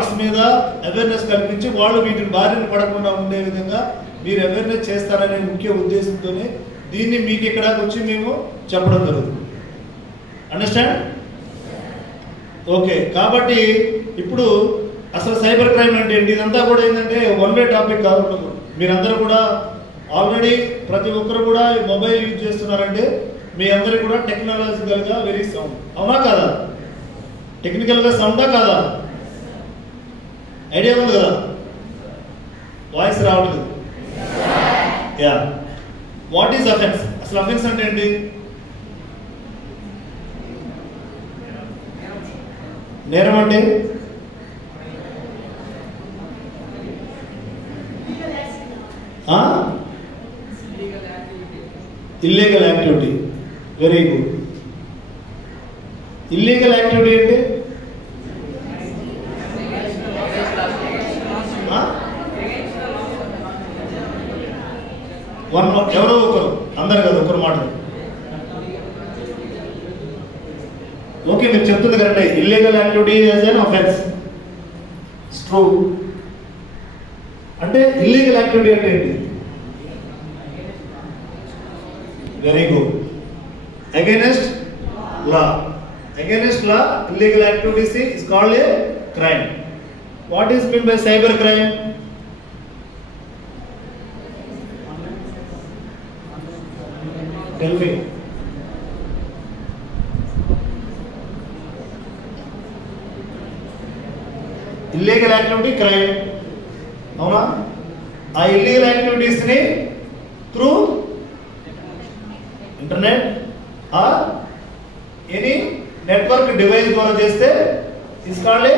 Frauds మీద awareness కల్పించి వాళ్ళు వీటిని బారిన పడకుండా ఉండే విధంగా మీరు అవేర్నెస్ చేస్తారనే ముఖ్య ఉద్దేశంతోనే దీన్ని మీకు ఇక్కడ వచ్చి మేము చెప్పడం జరుగుతుంది. అండర్స్టాండ్? ఓకే. కాబట్టి ఇప్పుడు అసలు సైబర్ క్రైమ్ అంటే ఏంటి? ఇదంతా కూడా ఏంటంటే వన్ వే టాపిక్ కాదు. మీరందరూ కూడా ఆల్రెడీ ప్రతి ఒక్కరు కూడా మొబైల్ యూజ్ చేస్తున్నారంటే మీ అందరికీ కూడా టెక్నాలజికల్గా వెరీ సౌండ్. అవునా కాదా? టెక్నికల్గా సౌండా కాదా? ఐడియా ఉంది కదా? వాయిస్ రావట్లేదు. యా. What is offence? అసలు అఫెన్స్ అంటే ఏంటి? నేరం అంటే illegal activity. Very good. Illegal activity అంటే ఎవరో ఒకరు, అందరు కదా, ఒకరు మాట. ఓకే, మీరు చెప్తుంది కరెక్టే. Illegal activity as an offence. True. అంటే ఇల్లీగల్ యాక్టివిటీ అంటే ఏంటి? Very good. Against law. Against law illegal activities is called a crime. What is meant by cyber crime? Tell me. Illegal activity crime. అవునా? ఆ illegal activities ని through internet or any network device ద్వారా చేస్తే it's called a